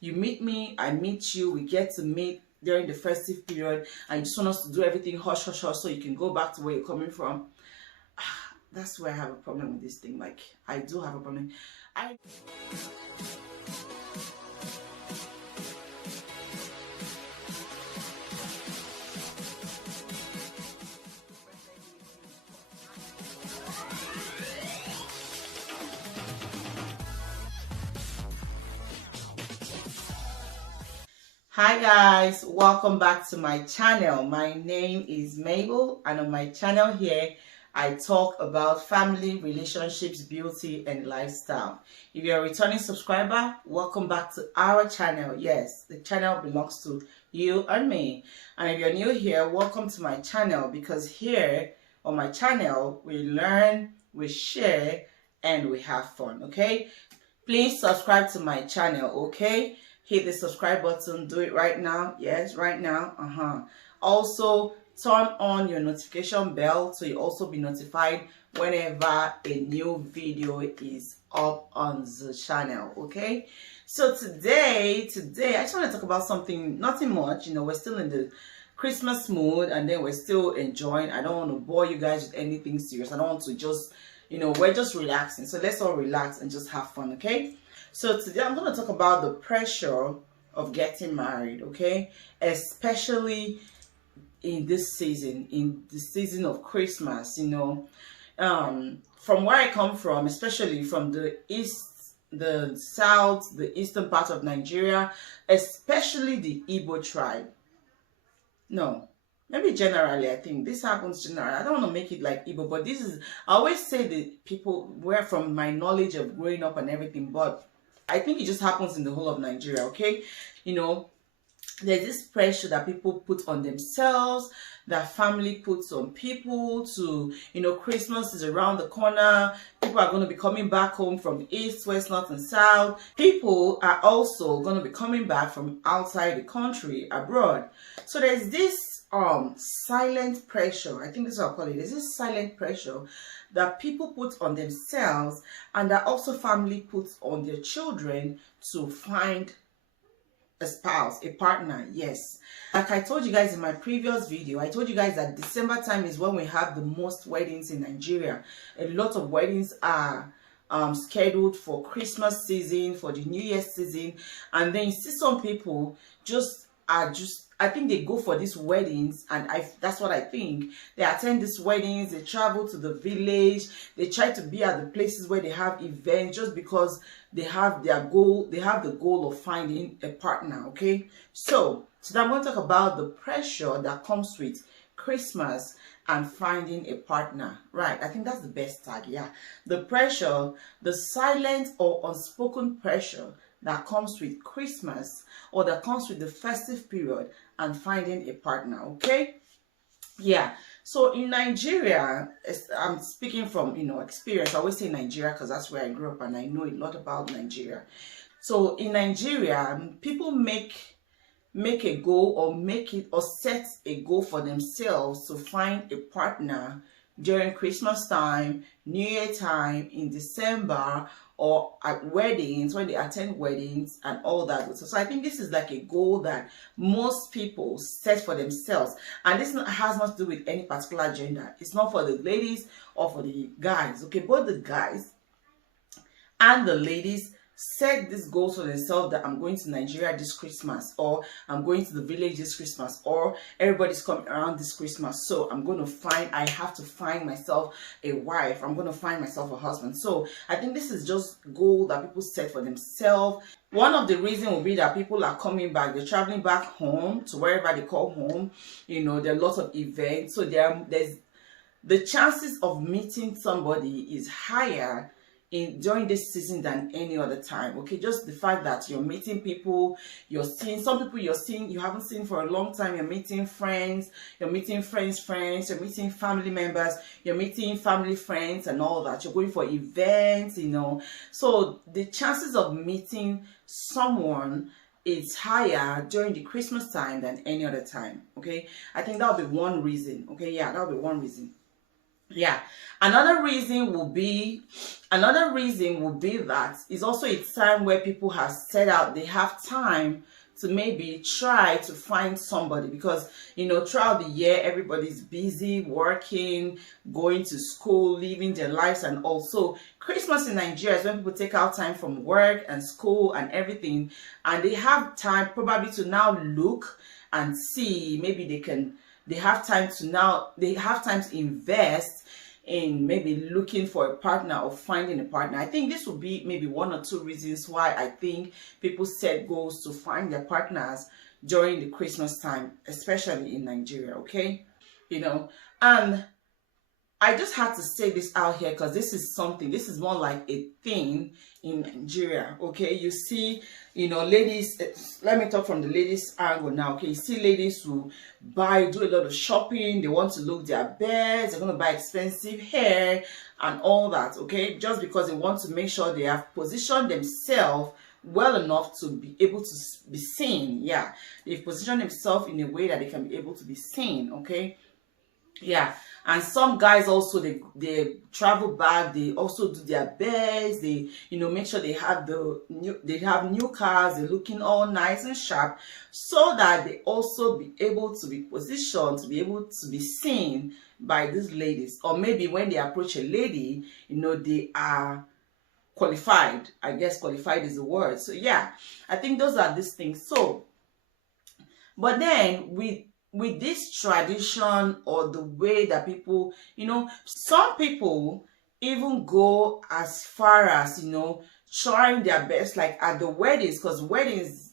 You meet me, I meet you, we get to meet during the festive period, and you just want us to do everything hush hush hush so you can go back to where you're coming from. That's where I have a problem with this thing. Like, I do have a problem. Hi guys, welcome back to my channel. My name is Mabel, and on my channel here I talk about family, relationships, beauty and lifestyle. If you're a returning subscriber, welcome back to our channel. Yes, the channel belongs to you and me. And if you're new here, welcome to my channel, because here on my channel we learn, we share and we have fun. Okay, please subscribe to my channel. Okay, hit the subscribe button. Do it right now. Yes, right now. Also, turn on your notification bell so you also be notified whenever a new video is up on the channel. Okay, so today I just want to talk about something, nothing much. You know, we're still in the Christmas mood, and then we're still enjoying. I don't want to bore you guys with anything serious. I don't want to just, you know, we're just relaxing. So let's all relax and just have fun. Okay, so today I'm going to talk about the pressure of getting married. Okay, especially in this season, in the season of Christmas. You know, from where I come from, especially from the east, the south, the eastern part of Nigeria, especially the Igbo tribe. No, maybe generally, I think this happens generally. I don't want to make it like Igbo, but this is, I always say the people where, from my knowledge of growing up and everything, but I think it just happens in the whole of Nigeria. Okay, you know, there's this pressure that people put on themselves, that family puts on people to, you know, Christmas is around the corner. People are going to be coming back home from east, west, north and south. People are also going to be coming back from outside the country, abroad. So there's this silent pressure. I think that's what I call it. There's this silent pressure that people put on themselves, and that also family puts on their children to find a spouse, a partner. Yes, like I told you guys in my previous video, I told you guys that December time is when we have the most weddings in Nigeria. A lot of weddings are scheduled for Christmas season, for the New Year season, and then you see some people I think they go for these weddings, and that's what I think. They attend these weddings, they travel to the village, they try to be at the places where they have events just because they have their goal, they have the goal of finding a partner. Okay, so today I'm going to talk about the pressure that comes with Christmas and finding a partner. Right, I think that's the best tag. Yeah, the pressure, the silent or unspoken pressure that comes with Christmas, or that comes with the festive period and finding a partner. Okay, yeah. So in Nigeria, I'm speaking from, you know, experience. I always say Nigeria because that's where I grew up and I know a lot about Nigeria. So in Nigeria, people make a goal, or set a goal for themselves to find a partner during Christmas time, New Year time, in December, or at weddings, when they attend weddings and all that. So I think this is like a goal that most people set for themselves, and this has not to do with any particular gender. It's not for the ladies or for the guys. Okay, both the guys and the ladies set this goal for themselves, that I'm going to Nigeria this Christmas, or I'm going to the village this Christmas, or everybody's coming around this Christmas, so I have to find myself a wife, I'm going to find myself a husband. So I think this is just goal that people set for themselves. One of the reasons will be that people are coming back, they're traveling back home to wherever they call home. You know, there are lots of events, so there's the chances of meeting somebody is higher during this season than any other time. Okay, just the fact that you're meeting people, you're seeing some people you haven't seen for a long time, you're meeting friends, you're meeting friends, you're meeting family members, you're meeting family friends and all that, you're going for events, you know. So the chances of meeting someone is higher during the Christmas time than any other time. Okay, I think that'll be one reason. Okay, yeah, that'll be one reason. Yeah. Another reason will be that it's also a time where people have set out, they have time to maybe try to find somebody, because throughout the year everybody's busy working, going to school, living their lives. And also Christmas in Nigeria is when people take out time from work and school and everything, and they have time probably to now look and see, maybe they have time to invest in maybe looking for a partner or finding a partner. I think this would be maybe one or two reasons why I think people set goals to find their partners during the Christmas time, especially in Nigeria, okay? And I just had to say this out here because this is more like a thing in Nigeria, okay? You see, ladies, let me talk from the ladies' angle now, okay? You see ladies who do a lot of shopping, they want to look their best, they're going to buy expensive hair and all that, okay? Just because they want to make sure they have positioned themselves well enough to be able to be seen. Yeah, they've positioned themselves in a way that they can be able to be seen, okay? Yeah. And some guys also, they travel back, they also do their best, they make sure they have new cars, they're looking all nice and sharp, so that they also be able to be positioned to be able to be seen by these ladies. Or maybe when they approach a lady, they are qualified. I guess qualified is the word. So yeah, I think those are these things. So but then with this tradition, or the way that people, some people even go as far as, trying their best, like at the weddings, because weddings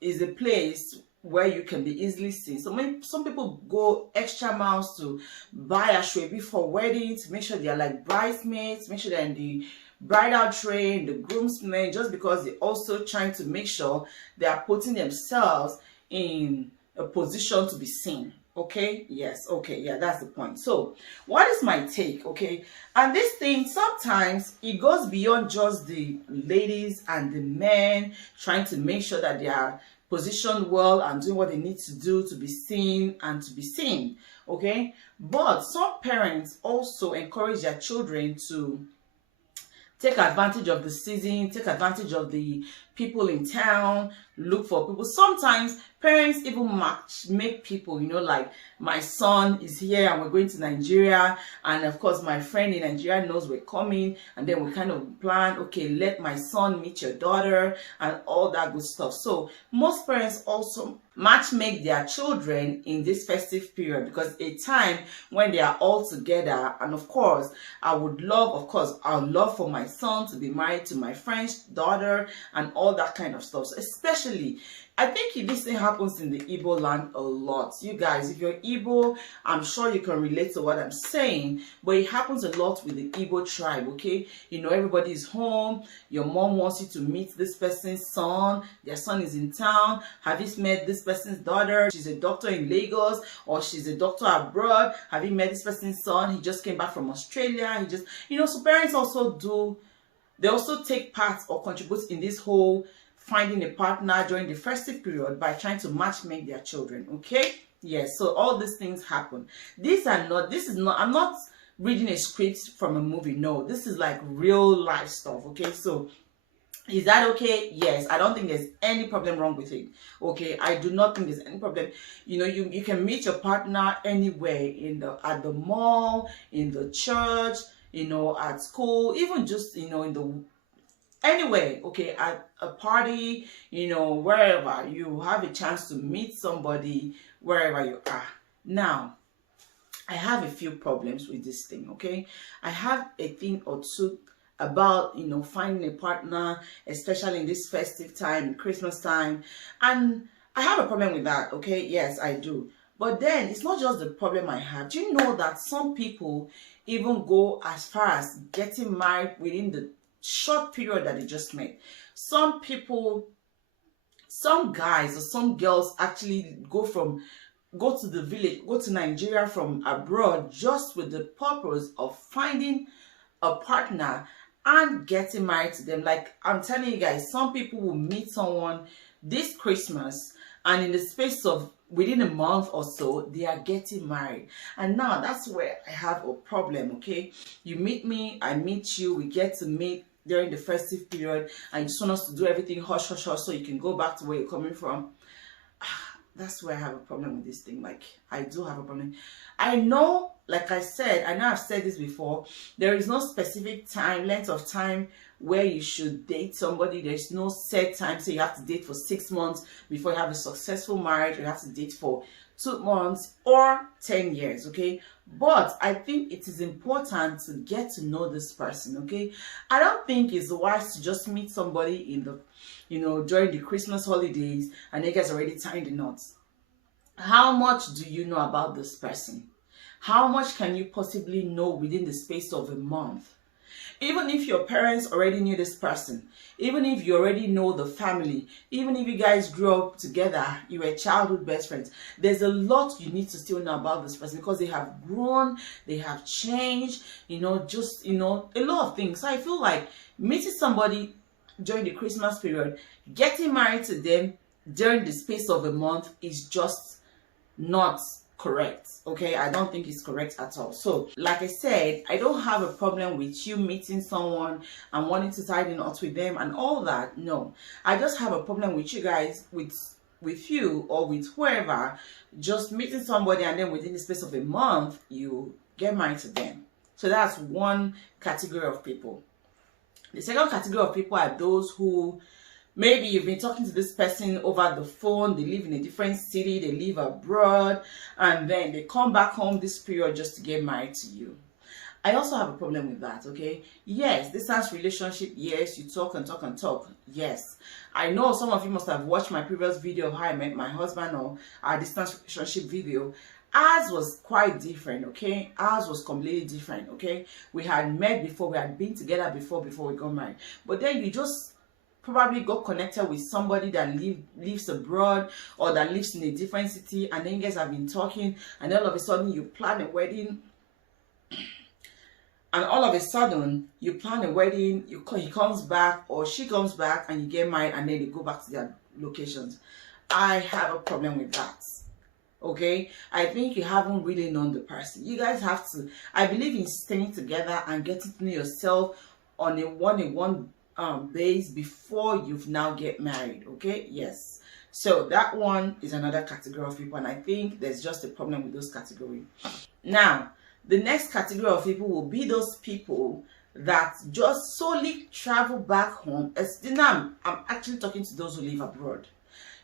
is a place where you can be easily seen. So some people go extra miles to buy a ashwebi for weddings, to make sure they are like bridesmaids, make sure they're in the bridal train, the groomsmen, just because they're also trying to make sure they are putting themselves in a position to be seen. Okay, yes, okay, yeah, that's the point. So what is my take? Okay, and this thing, sometimes it goes beyond just the ladies and the men trying to make sure that they are positioned well and doing what they need to do to be seen and to be seen. Okay, but some parents also encourage their children to take advantage of the season, take advantage of the people in town, look for people. Sometimes parents even make people, like my son is here and we're going to Nigeria, and of course my friend in Nigeria knows we're coming, and then we kind of plan, okay, let my son meet your daughter and all that good stuff. So most parents also make their children in this festive period, because a time when they are all together. And of course I would love for my son to be married to my friend's daughter and all that kind of stuff. So especially, I think this thing happens in the Igbo land a lot. You guys, if you're Igbo, I'm sure you can relate to what I'm saying, but it happens a lot with the Igbo tribe, okay? Everybody is home, your mom wants you to meet this person's son, their son is in town. Have you met this person's daughter? She's a doctor in Lagos, or she's a doctor abroad. Have you met this person's son? He just came back from Australia. So parents also take part or contribute in this whole finding a partner during the festive period by trying to make their children, okay? Yes, so all these things happen. I'm not reading a script from a movie. No, this is like real life stuff, okay? So is that okay? Yes, I don't think there's any problem wrong with it, okay? I do not think there's any problem. You can meet your partner anywhere, at the mall, in the church, at school, even just, anyway, okay, at a party, wherever you have a chance to meet somebody, wherever you are. Now, I have a few problems with this thing, okay? I have a thing or two about, finding a partner, especially in this festive time, Christmas time. And I have a problem with that, okay? Yes, I do. But then, it's not just the problem I have. Do you know that some people even go as far as getting married within the short period that they just met? Some guys or some girls actually go to the village, go to Nigeria from abroad, just with the purpose of finding a partner and getting married to them. Like I'm telling you guys, some people will meet someone this Christmas, and in the space of within a month or so, they are getting married. And now that's where I have a problem. Okay, you meet me, I meet you, we get to meet during the festive period, and you just want us to do everything hush hush hush so you can go back to where you're coming from. That's where I have a problem with this thing. Like, I do have a problem. I know, like I said, I know I've said this before, there is no specific time, length of time where you should date somebody. There's no set time. So you have to date for 6 months before you have a successful marriage. You have to date for 2 months or 10 years, okay? But I think it is important to get to know this person, okay? I don't think it's wise to just meet somebody in the, during the Christmas holidays and you guys already tying the knots. How much do you know about this person? How much can you possibly know within the space of a month? Even if your parents already knew this person, even if you already know the family, even if you guys grew up together, you were childhood best friends, there's a lot you need to still know about this person because they have grown, they have changed, a lot of things. So I feel like meeting somebody during the Christmas period, getting married to them during the space of a month is just not correct. Okay, I don't think it's correct at all. So like I said, I don't have a problem with you meeting someone and wanting to tie the knots with them and all that. No, I just have a problem with you guys, with you or with whoever, just meeting somebody and then within the space of a month you get married to them. So that's one category of people. The second category of people are those who maybe you've been talking to this person over the phone, they live in a different city, they live abroad, and then they come back home this period just to get married to you. I also have a problem with that, okay? Yes, distance relationship, yes, you talk and talk and talk, yes. I know some of you must have watched my previous video of how I met my husband or our distance relationship video. Ours was quite different, okay? Ours was completely different, okay? We had met before, we had been together before we got married. But then you just probably got connected with somebody that lives abroad or that lives in a different city, and then you guys have been talking, and then all of a sudden you plan a wedding, and all of a sudden you plan a wedding, he comes back or she comes back and you get married and then they go back to their locations. I have a problem with that. Okay, I think you haven't really known the person. You guys have to, I believe in staying together and getting to know yourself on a one-on-one base before you've now get married. Okay, yes, so that one is another category of people, and I think there's just a problem with those categories. Now the next category of people will be those people that just solely travel back home. Now I'm actually talking to those who live abroad.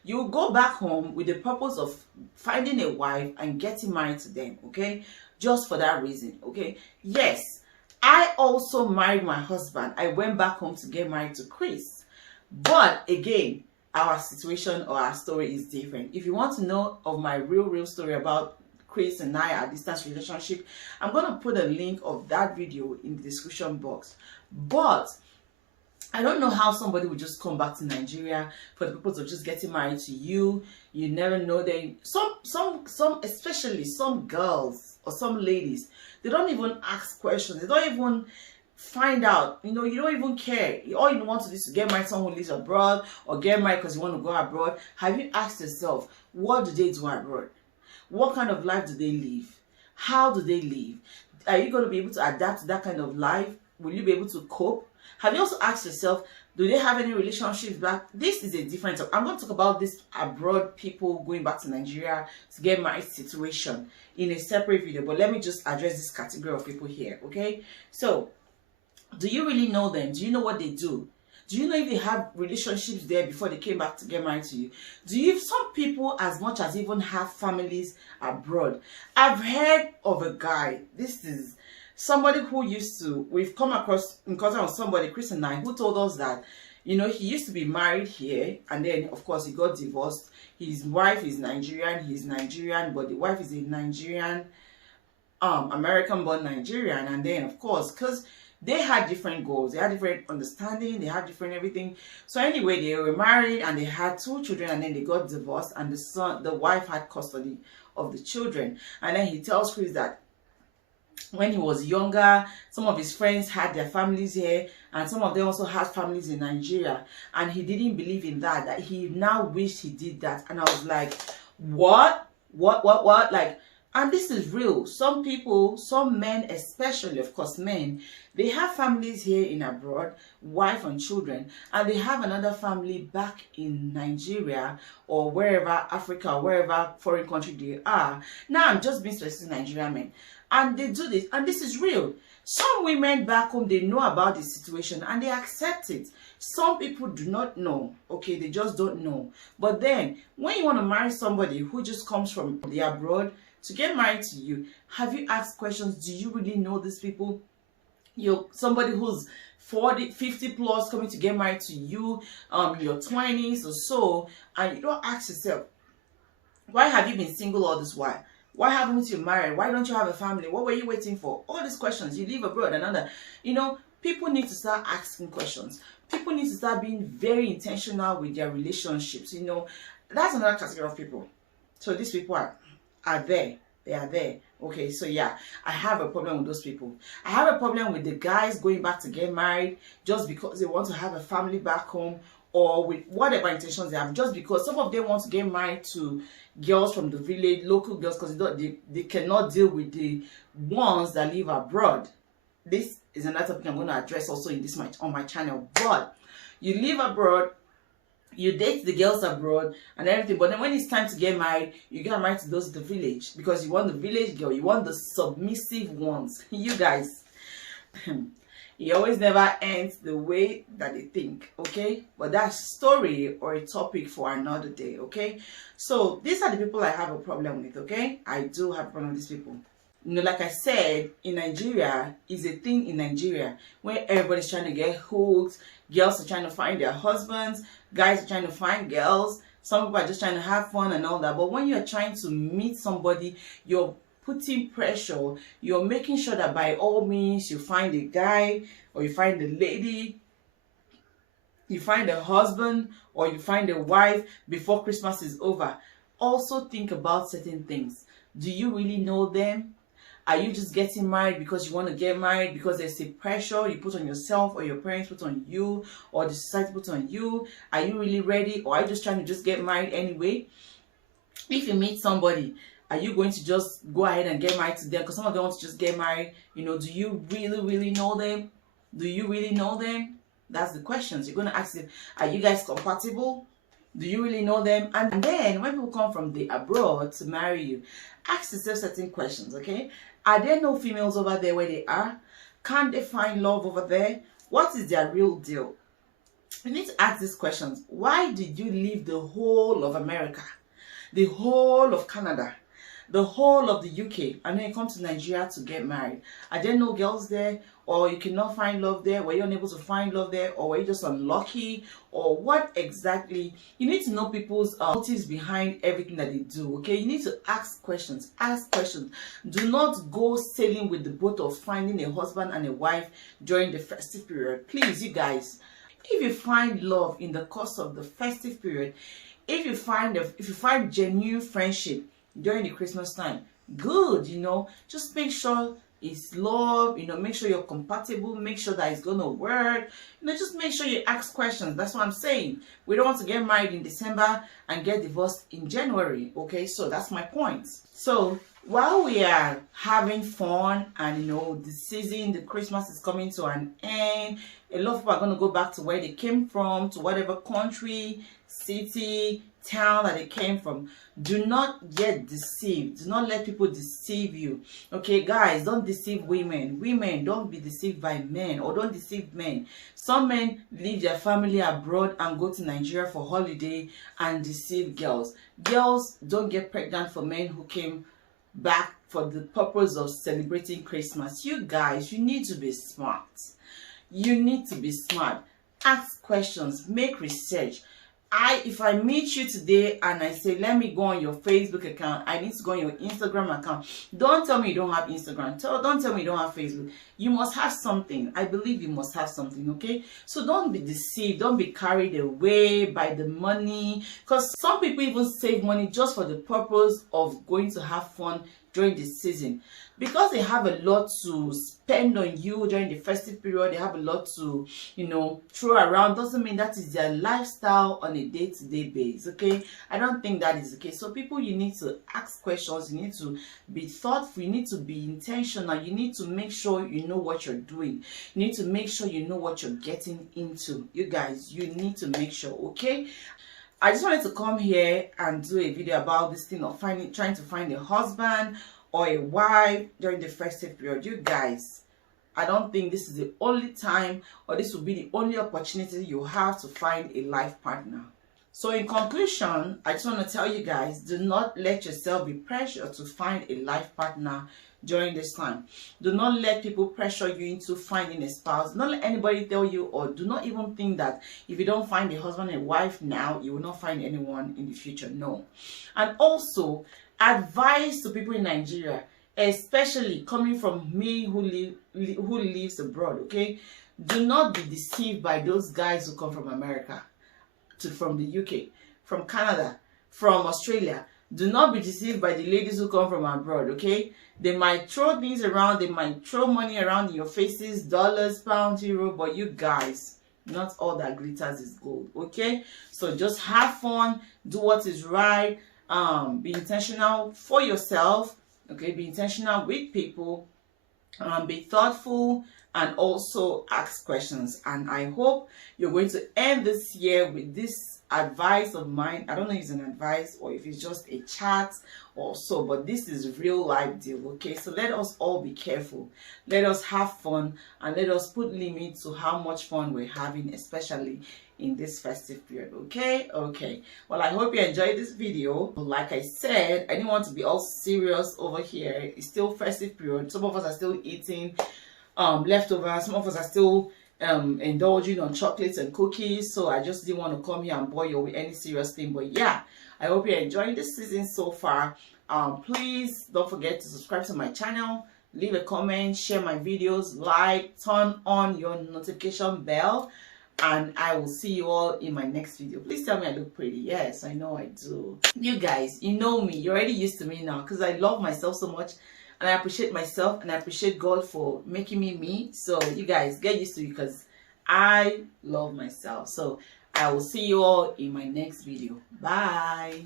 You go back home with the purpose of finding a wife and getting married to them, okay? Just for that reason, okay? Yes, I also married my husband. I went back home to get married to Chris. But again, our situation or our story is different. If you want to know of my real story about Chris and I, our distance relationship, I'm going to put a link of that video in the description box. But I don't know how somebody would just come back to Nigeria for the purpose of just getting married to you. You never know. Especially some girls or some ladies, they don't even ask questions. They don't even find out. You don't even care. All you want to do is to get married to someone who lives abroad or get married because you want to go abroad. Have you asked yourself, what do they do abroad? What kind of life do they live? How do they live? Are you going to be able to adapt to that kind of life? Will you be able to cope? Have you also asked yourself, do they have any relationships back? This is a different topic. I'm going to talk about this abroad people going back to Nigeria to get married situation in a separate video. But let me just address this category of people here, okay? So, do you really know them? Do you know what they do? Do you know if they have relationships there before they came back to get married to you? Some people as much as even have families abroad? I've heard of a guy, this is somebody who we've come across in contact with somebody, Chris and I, who told us that, he used to be married here and then, of course, he got divorced. His wife is Nigerian, he's Nigerian, but the wife is a Nigerian, American-born Nigerian. And then, of course, because they had different goals, they had different understanding, they had different everything. So anyway, they were married and they had 2 children, and then they got divorced, and the wife had custody of the children. And then he tells Chris that when he was younger, some of his friends had their families here, and some of them also had families in Nigeria, and he didn't believe in that he now wished he did that. And I was like, what? Like, and this is real. Some people, some men especially, of course men, they have families here in abroad, wife and children, and they have another family back in Nigeria or wherever, Africa or wherever foreign country they are. Now I'm just being specific, Nigerian men, and they do this, and this is real. Some women back home, they know about the situation and they accept it. Some people do not know, okay, they just don't know. But then when you want to marry somebody who just comes from the abroad to get married to you, have you asked questions? Do you really know these people? You're somebody who's 40, 50 plus coming to get married to you, your 20s or so, and you don't ask yourself, why have you been single all this while? Why haven't you married? Why don't you have a family? What were you waiting for? All these questions. You live abroad and other. You know, people need to start asking questions. People need to start being very intentional with their relationships. You know, that's another category of people. So these people are there. They are there. Okay, so yeah, I have a problem with those people. I have a problem with the guys going back to get married just because they want to have a family back home, or with whatever intentions they have, just because some of them want to get married to girls from the village, local girls, because they cannot deal with the ones that live abroad. This is another topic I'm going to address also in this on my channel. But you live abroad, you date the girls abroad and everything, but then when it's time to get married, you get married to those in the village because you want the village girl, you want the submissive ones. You guys, it always never ends the way that they think, okay? But that's a story or a topic for another day, okay? So these are the people I have a problem with, okay? I do have a problem with these people. You know, like I said, in Nigeria, is a thing in Nigeria where everybody's trying to get hooked, girls are trying to find their husbands, guys are trying to find girls, some people are just trying to have fun and all that. But when you're trying to meet somebody, you're putting pressure, you're making sure that by all means you find a guy or you find a lady, you find a husband or you find a wife before Christmas is over. Also think about certain things. Do you really know them? Are you just getting married because you want to get married, because there's a pressure you put on yourself or your parents put on you or the society put on you? Are you really ready, or are you just trying to just get married anyway? If you meet somebody, are you going to just go ahead and get married to them because some of them want to just get married? You know, do you really know them? Do you really know them? That's the questions you're going to ask them. Are you guys compatible? Do you really know them? And then when people come from the abroad to marry you, ask yourself certain questions, okay? Are there no females over there where they are? Can't they find love over there? What is their real deal? You need to ask these questions. Why did you leave the whole of America, the whole of Canada, the whole of the UK, and then you come to Nigeria to get married? Are there no girls there? Or you cannot find love there? Were you unable to find love there? Or were you just unlucky? Or what exactly? You need to know people's motives behind everything that they do, okay? You need to ask questions. Ask questions. Do not go sailing with the boat of finding a husband and a wife during the festive period. Please, you guys, if you find love in the course of the festive period, if you find genuine friendship during the Christmas time, good, you know, just make sure it's love, you know, make sure you're compatible, make sure that it's gonna work, you know, just make sure you ask questions. That's what I'm saying. We don't want to get married in December and get divorced in January, okay? So that's my point. So while we are having fun and, you know, the season, the Christmas is coming to an end, a lot of people are going to go back to where they came from, to whatever country, city, town that they came from. Do not get deceived. Do not let people deceive you. Okay, guys, don't deceive women. Women, don't be deceived by men, or don't deceive men. Some men leave their family abroad and go to Nigeria for holiday and deceive girls. Girls don't get pregnant for men who came back for the purpose of celebrating Christmas. You guys, you need to be smart. You need to be smart. Ask questions. Make research. If I meet you today and I say, let me go on your Facebook account, I need to go on your Instagram account. Don't tell me you don't have Instagram. Don't tell me you don't have Facebook. You must have something. I believe you must have something, okay? So don't be deceived. Don't be carried away by the money. Because some people even save money just for the purpose of going to have fun during this season, because they have a lot to spend on you during the festive period. They have a lot to, you know, throw around. Doesn't mean that is their lifestyle on a day-to-day basis. Okay, I don't think that is the case. So people, you need to ask questions, you need to be thoughtful, you need to be intentional, you need to make sure you know what you're doing, you need to make sure you know what you're getting into. You guys, you need to make sure. Okay, I just wanted to come here and do a video about this thing of trying to find a husband or a wife during the festive period. You guys, I don't think this is the only time, or this will be the only opportunity you have to find a life partner. So in conclusion, I just want to tell you guys, do not let yourself be pressured to find a life partner during this time. Do not let people pressure you into finding a spouse. Do not let anybody tell you, or do not even think that if you don't find a husband and wife now, you will not find anyone in the future. No. And also, advice to people in Nigeria, especially coming from me who lives abroad, okay? Do not be deceived by those guys who come from America, from the UK, from Canada, from Australia. Do not be deceived by the ladies who come from abroad, okay? They might throw things around, they might throw money around in your faces, dollars, pounds, euro, but you guys, not all that glitters is gold, okay? So just have fun, do what is right, be intentional for yourself, okay? Be intentional with people, be thoughtful, and also ask questions. And I hope you're going to end this year with this advice of mine. I don't know if it's an advice or if it's just a chat or so, but this is real life deal, okay? So let us all be careful, let us have fun, and let us put limits to how much fun we're having, especially in this festive period. Okay, well, I hope you enjoyed this video. Like I said, I didn't want to be all serious over here. It's still festive period. Some of us are still eating leftovers, some of us are still indulging on chocolates and cookies. So I just didn't want to come here and bore you with any serious thing. But yeah, I hope you're enjoying this season so far. Please don't forget to subscribe to my channel, leave a comment, share my videos, like, turn on your notification bell, and I will see you all in my next video. Please tell me I look pretty. Yes, I know I do. You guys, you know me, you're already used to me now, because I love myself so much. And I appreciate myself, and I appreciate God for making me me. So you guys, get used to it, because I love myself. So I will see you all in my next video. Bye.